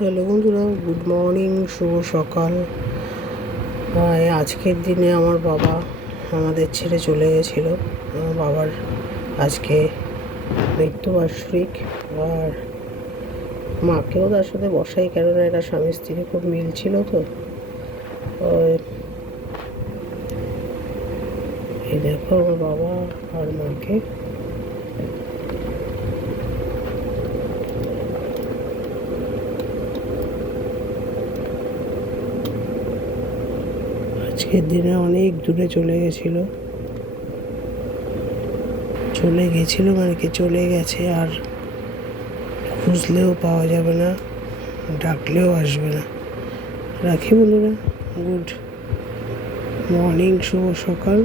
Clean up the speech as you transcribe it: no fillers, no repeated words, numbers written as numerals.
Hello বন্ধুরা, good morning, শুভ সকাল। আজকের দিনে আমার বাবা আমাদের ছেড়ে চলে গেছিলো। আমার বাবার আজকে মৃত্যুবার্ষিক। আর মাকেও তার সাথে বসাই, কেননা এটা স্বামী স্ত্রী খুব মিল ছিল। তো এই দেখো আমার বাবা আর মাকে। আজকের দিনে অনেক দূরে চলে গেছিলো মানে কি চলে গেছে, আর খুঁজলেও পাওয়া যাবে না, ডাকলেও আসবে না। রাখি বন্ধুরা, গুড মর্নিং, শুভ সকাল।